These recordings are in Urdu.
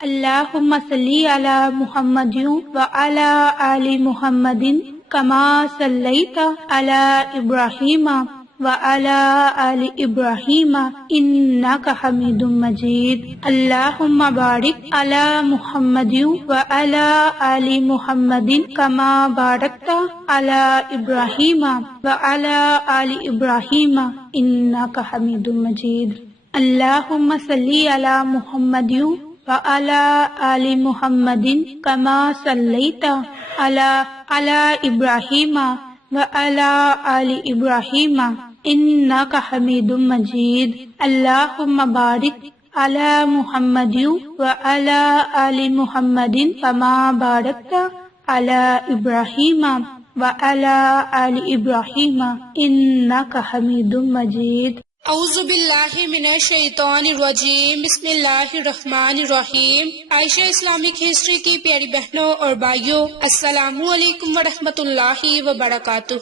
اللہم صلی علی محمد وعلی آل محمد کما صلیت علی ابراہیم وعلی آل ابراہیم انک حمید مجید۔ اللہم بارک علی محمد وعلی آل محمد کما بارکت علی ابراہیم وعلی آل ابراہیم انک حمید مجید۔ اللہم صلی علی محمد وعلی آل محمد کما صلیت علی ابراہیم وعلی آل ابراہیم انک حمید مجید۔ اللہم بارک علی محمد وعلی آل محمد کما بارکت علی ابراہیم وعلی آل ابراہیم انک حمید مجید۔ اعوذ باللہ من الشیطان الرجیم، بسم اللہ الرحمن الرحیم۔ عائشہ اسلامک ہسٹری کی پیاری بہنوں اور بھائیوں، السلام علیکم ورحمۃ اللہ وبرکاتہ۔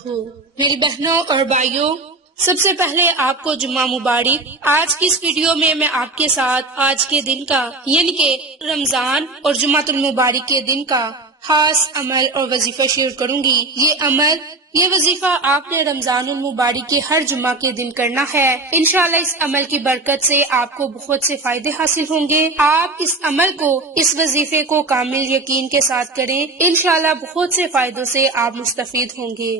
میری بہنوں اور بھائیوں، سب سے پہلے آپ کو جمعہ مبارک۔ آج کی اس ویڈیو میں آپ کے ساتھ آج کے دن کا یعنی کہ رمضان اور جمعۃ المبارک کے دن کا خاص عمل اور وظیفہ شیئر کروں گی۔ یہ وظیفہ آپ نے رمضان المبارک کے ہر جمعہ کے دن کرنا ہے۔ انشاءاللہ اس عمل کی برکت سے آپ کو بہت سے فائدے حاصل ہوں گے۔ آپ اس عمل کو، اس وظیفے کو کامل یقین کے ساتھ کریں، انشاءاللہ بہت سے فائدوں سے آپ مستفید ہوں گے۔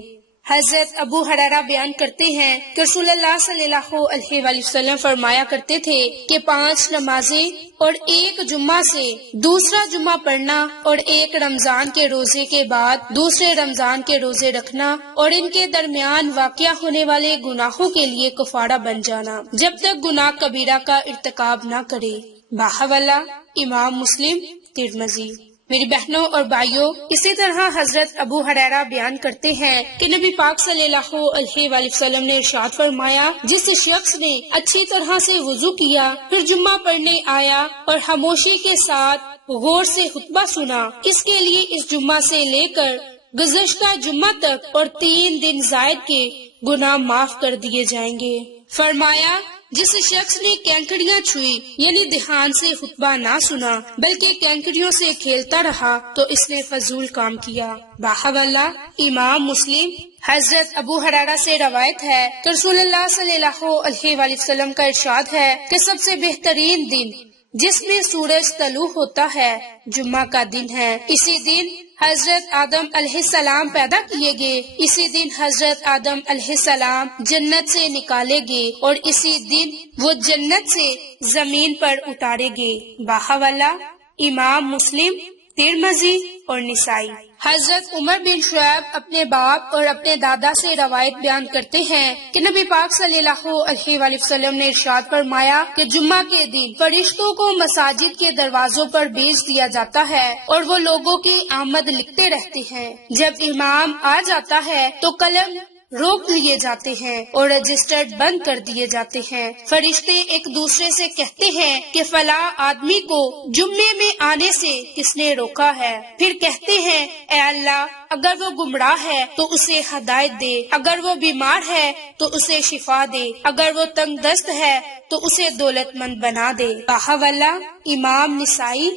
حضرت ابو ہریرہ بیان کرتے ہیں کہ رسول اللہ صلی اللہ علیہ وآلہ وسلم فرمایا کرتے تھے کہ 5 نمازیں اور ایک جمعہ سے دوسرا جمعہ پڑھنا اور ایک رمضان کے روزے کے بعد دوسرے رمضان کے روزے رکھنا اور ان کے درمیان واقع ہونے والے گناہوں کے لیے کفارہ بن جانا جب تک گناہ کبیرہ کا ارتکاب نہ کرے۔ باحوالہ امام مسلم ترمذی۔ میری بہنوں اور بھائیوں، اسی طرح حضرت ابو ہریرہ بیان کرتے ہیں کہ نبی پاک صلی اللہ علیہ وآلہ وسلم نے ارشاد فرمایا، جس شخص نے اچھی طرح سے وضو کیا، پھر جمعہ پڑھنے آیا اور خاموشی کے ساتھ غور سے خطبہ سنا، اس کے لیے اس جمعہ سے لے کر گزشتہ جمعہ تک اور 3 دن زائد کے گناہ معاف کر دیے جائیں گے۔ فرمایا، جس شخص نے کینکریاں چھوئی یعنی دھیان سے خطبہ نہ سنا بلکہ کینکریوں سے کھیلتا رہا تو اس نے فضول کام کیا۔ باحوالہ امام مسلم۔ حضرت ابو ہریرہ سے روایت ہے کہ رسول اللہ صلی اللہ علیہ وآلہ وسلم کا ارشاد ہے کہ سب سے بہترین دن جس میں سورج طلوع ہوتا ہے جمعہ کا دن ہے۔ اسی دن حضرت آدم علیہ السلام پیدا کیے گئے، اسی دن حضرت آدم علیہ السلام جنت سے نکالے گئے اور اسی دن وہ جنت سے زمین پر اتارے گئے۔ باحوالہ امام مسلم، ترمذی اور نسائی۔ حضرت عمر بن شعیب اپنے باپ اور اپنے دادا سے روایت بیان کرتے ہیں کہ نبی پاک صلی اللہ علیہ وآلہ وسلم نے ارشاد فرمایا کہ جمعہ کے دن فرشتوں کو مساجد کے دروازوں پر بھیج دیا جاتا ہے اور وہ لوگوں کی آمد لکھتے رہتے ہیں۔ جب امام آ جاتا ہے تو قلم روک لیے جاتے ہیں اور رجسٹر بند کر دیے جاتے ہیں۔ فرشتے ایک دوسرے سے کہتے ہیں کہ فلاں آدمی کو جمعے میں آنے سے کس نے روکا ہے؟ پھر کہتے ہیں، اے اللہ، اگر وہ گمراہ ہے تو اسے ہدایت دے، اگر وہ بیمار ہے تو اسے شفا دے، اگر وہ تنگ دست ہے تو اسے دولت مند بنا دے۔ باحوالہ امام نسائی۔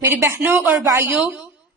میری بہنوں اور بھائیوں،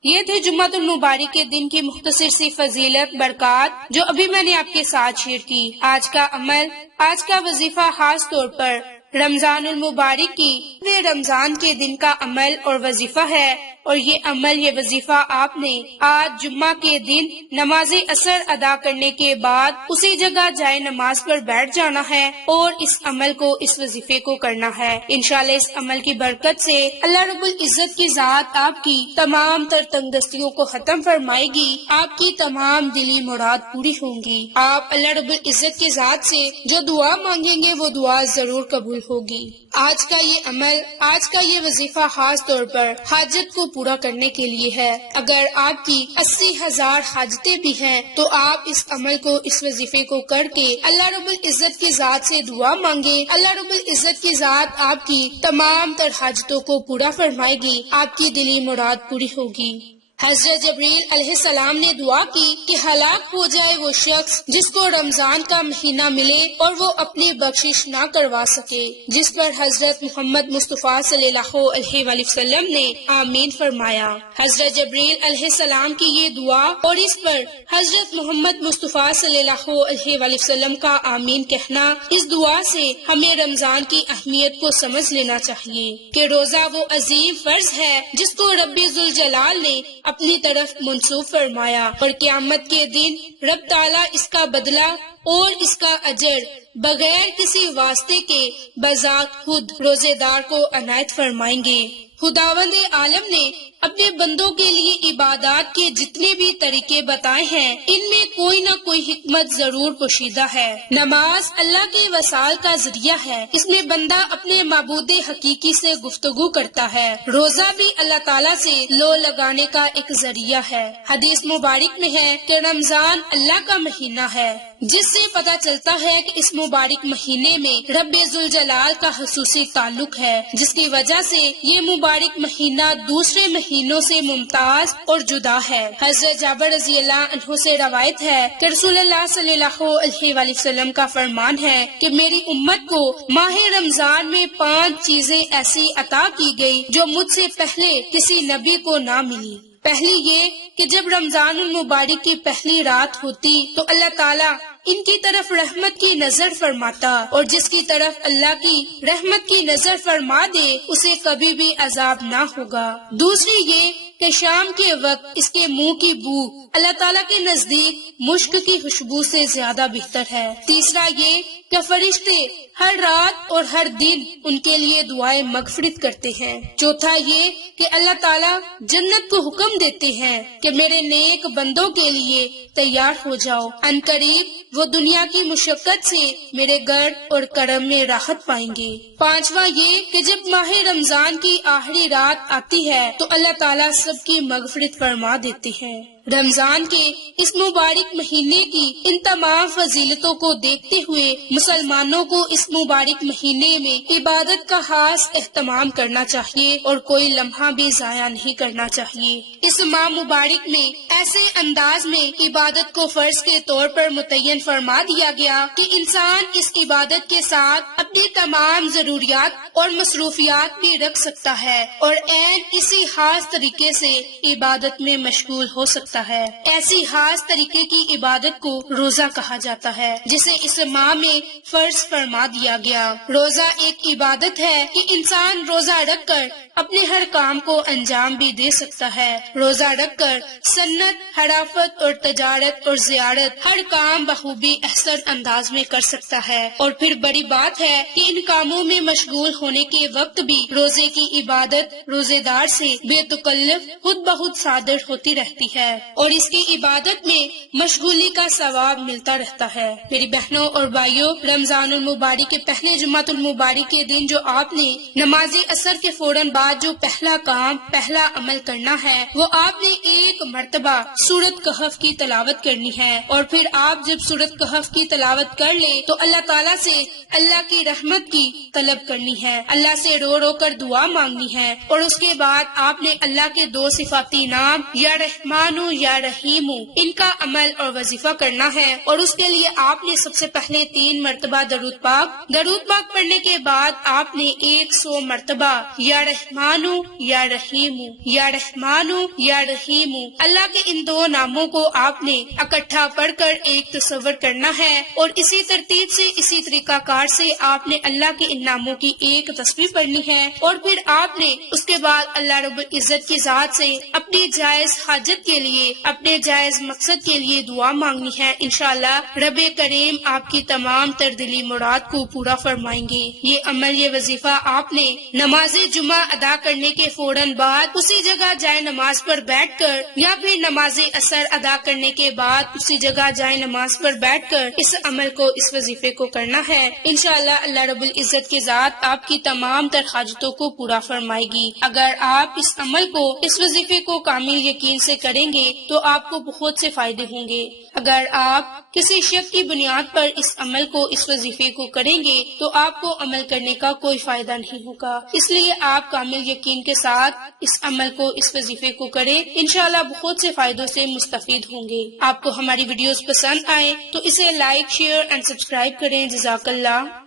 یہ تھے جمعۃ المبارک کے دن کی مختصر سی فضیلت، برکات جو ابھی میں نے آپ کے ساتھ شیئر کی۔ آج کا عمل، آج کا وظیفہ خاص طور پر رمضان المبارک کی رمضان کے دن کا عمل اور وظیفہ ہے، اور یہ عمل، یہ وظیفہ آپ نے آج جمعہ کے دن نماز عصر ادا کرنے کے بعد اسی جگہ جائے نماز پر بیٹھ جانا ہے اور اس عمل کو، اس وظیفے کو کرنا ہے۔ انشاءاللہ اس عمل کی برکت سے اللہ رب العزت کی ذات آپ کی تمام تر تنگدستیوں کو ختم فرمائے گی، آپ کی تمام دلی مراد پوری ہوں گی۔ آپ اللہ رب العزت کی ذات سے جو دعا مانگیں گے وہ دعا ضرور قبول ہوگی۔ آج کا یہ عمل، آج کا یہ وظیفہ خاص طور پر حاجت کو پورا کرنے کے لیے ہے۔ اگر آپ کی 80,000 حاجتیں بھی ہیں تو آپ اس عمل کو، اس وظیفے کو کر کے اللہ رب العزت کی ذات سے دعا مانگے، اللہ رب العزت کی ذات آپ کی تمام تر حاجتوں کو پورا فرمائے گی، آپ کی دلی مراد پوری ہوگی۔ حضرت جبریل علیہ السلام نے دعا کی کہ ہلاک ہو جائے وہ شخص جس کو رمضان کا مہینہ ملے اور وہ اپنی بخشش نہ کروا سکے، جس پر حضرت محمد مصطفیٰ صلی اللہ علیہ وآلہ وسلم نے آمین فرمایا۔ حضرت جبریل علیہ السلام کی یہ دعا اور اس پر حضرت محمد مصطفیٰ صلی اللہ علیہ وآلہ وسلم کا آمین کہنا، اس دعا سے ہمیں رمضان کی اہمیت کو سمجھ لینا چاہیے کہ روزہ وہ عظیم فرض ہے جس کو رب ذوالجلال نے اپنی طرف منسوب فرمایا، اور قیامت کے دن رب تعالیٰ اس کا بدلہ اور اس کا اجر بغیر کسی واسطے کے بذات خود روزے دار کو عنایت فرمائیں گے۔ خداوند عالم نے اپنے بندوں کے لیے عبادات کے جتنے بھی طریقے بتائے ہیں، ان میں کوئی نہ کوئی حکمت ضرور پوشیدہ ہے۔ نماز اللہ کے وصال کا ذریعہ ہے، اس میں بندہ اپنے معبود حقیقی سے گفتگو کرتا ہے۔ روزہ بھی اللہ تعالیٰ سے لو لگانے کا ایک ذریعہ ہے۔ حدیث مبارک میں ہے کہ رمضان اللہ کا مہینہ ہے، جس سے پتہ چلتا ہے کہ اس مبارک مہینے میں رب ذوالجلال کا خصوصی تعلق ہے، جس کی وجہ سے یہ مبارک مہینہ دوسرے مہینوں سے ممتاز اور جدا ہے۔ حضرت جابر رضی اللہ عنہ سے روایت ہے کہ رسول اللہ صلی اللہ علیہ وآلہ وسلم کا فرمان ہے کہ میری امت کو ماہ رمضان میں 5 چیزیں ایسی عطا کی گئی جو مجھ سے پہلے کسی نبی کو نہ ملی۔ پہلی یہ کہ جب رمضان المبارک کی پہلی رات ہوتی تو اللہ تعالیٰ ان کی طرف رحمت کی نظر فرماتا، اور جس کی طرف اللہ کی رحمت کی نظر فرما دے اسے کبھی بھی عذاب نہ ہوگا۔ دوسری یہ کہ شام کے وقت اس کے منہ کی بو اللہ تعالیٰ کے نزدیک مشک کی خوشبو سے زیادہ بہتر ہے۔ تیسرا یہ کہ فرشتے ہر رات اور ہر دن ان کے لیے دعائیں مغفرت کرتے ہیں۔ چوتھا یہ کہ اللہ تعالیٰ جنت کو حکم دیتے ہیں کہ میرے نیک بندوں کے لیے تیار ہو جاؤ، ان قریب وہ دنیا کی مشقت سے میرے گھر اور کرم میں راحت پائیں گے۔ پانچواں یہ کہ جب ماہ رمضان کی آخری رات آتی ہے تو اللہ تعالیٰ سب کی مغفرت فرما دیتے ہیں۔ رمضان کے اس مبارک مہینے کی ان تمام فضیلتوں کو دیکھتے ہوئے مسلمانوں کو اس مبارک مہینے میں عبادت کا خاص اہتمام کرنا چاہیے اور کوئی لمحہ بھی ضائع نہیں کرنا چاہیے۔ اس ماہ مبارک میں ایسے انداز میں عبادت کو فرض کے طور پر متعین فرما دیا گیا کہ انسان اس عبادت کے ساتھ اپنی تمام ضروریات اور مصروفیات بھی رکھ سکتا ہے اور عین اسی خاص طریقے سے عبادت میں مشغول ہو سکتا ہے۔ ایسی خاص طریقے کی عبادت کو روزہ کہا جاتا ہے، جسے اس ماہ میں فرض فرما دیا گیا۔ روزہ ایک عبادت ہے کہ انسان روزہ رکھ کر اپنے ہر کام کو انجام بھی دے سکتا ہے۔ روزہ رکھ کر سنت، حرافت اور تجارت اور زیارت ہر کام بخوبی احسن انداز میں کر سکتا ہے، اور پھر بڑی بات ہے کہ ان کاموں میں مشغول ہونے کے وقت بھی روزے کی عبادت روزے دار سے بے تکلف خود بخود صادر ہوتی رہتی ہے اور اس کی عبادت میں مشغولی کا ثواب ملتا رہتا ہے۔ میری بہنوں اور بھائیوں، رمضان المبارک کے پہلے جمعۃ المبارک کے دن جو آپ نے نماز عصر کے فوراً بعد جو پہلا کام، پہلا عمل کرنا ہے، وہ آپ نے ایک مرتبہ سورۃ کہف کی تلاوت کرنی ہے، اور پھر آپ جب سورۃ کہف کی تلاوت کر لیں تو اللہ تعالیٰ سے اللہ کی رحمت کی طلب کرنی ہے، اللہ سے رو رو کر دعا مانگنی ہے، اور اس کے بعد آپ نے اللہ کے 2 صفاتی نام یا رحمان یا رحیم ان کا عمل اور وظیفہ کرنا ہے، اور اس کے لیے آپ نے سب سے پہلے 3 مرتبہ درود پاک پڑھنے کے بعد آپ نے 100 مرتبہ یا رحمان یا رحیم یا رحمان یا رحیم اللہ کے ان 2 ناموں کو آپ نے اکٹھا پڑھ کر ایک تصور کرنا ہے، اور اسی ترتیب سے اسی طریقہ کار سے آپ نے اللہ کے ان ناموں کی ایک تسبیح پڑھنی ہے، اور پھر آپ نے اس کے بعد اللہ رب العزت کی ذات سے اپنی جائز حاجت کے لیے، اپنے جائز مقصد کے لیے دعا مانگنی ہے۔ انشاءاللہ رب کریم آپ کی تمام تر دلی مراد کو پورا فرمائیں گے۔ یہ عمل، یہ وظیفہ آپ نے نماز جمعہ ادا کرنے کے فوراً بعد اسی جگہ جائے نماز پر بیٹھ کر، یا پھر نماز عصر ادا کرنے کے بعد اسی جگہ جائے نماز پر بیٹھ کر اس عمل کو، اس وظیفے کو کرنا ہے۔ انشاءاللہ اللہ رب العزت کی ذات آپ کی تمام تر حاجتوں کو پورا فرمائے گی۔ اگر آپ اس عمل کو، اس وظیفے کو کامل یقین سے کریں گے گے تو آپ کو بہت سے فائدے ہوں گے۔ اگر آپ کسی شک کی بنیاد پر اس عمل کو، اس وظیفے کو کریں گے تو آپ کو عمل کرنے کا کوئی فائدہ نہیں ہوگا۔ اس لیے آپ کامل یقین کے ساتھ اس عمل کو، اس وظیفے کو کریں، انشاءاللہ بہت سے فائدوں سے مستفید ہوں گے۔ آپ کو ہماری ویڈیوز پسند آئیں تو اسے لائک، شیئر اینڈ سبسکرائب کریں۔ جزاک اللہ۔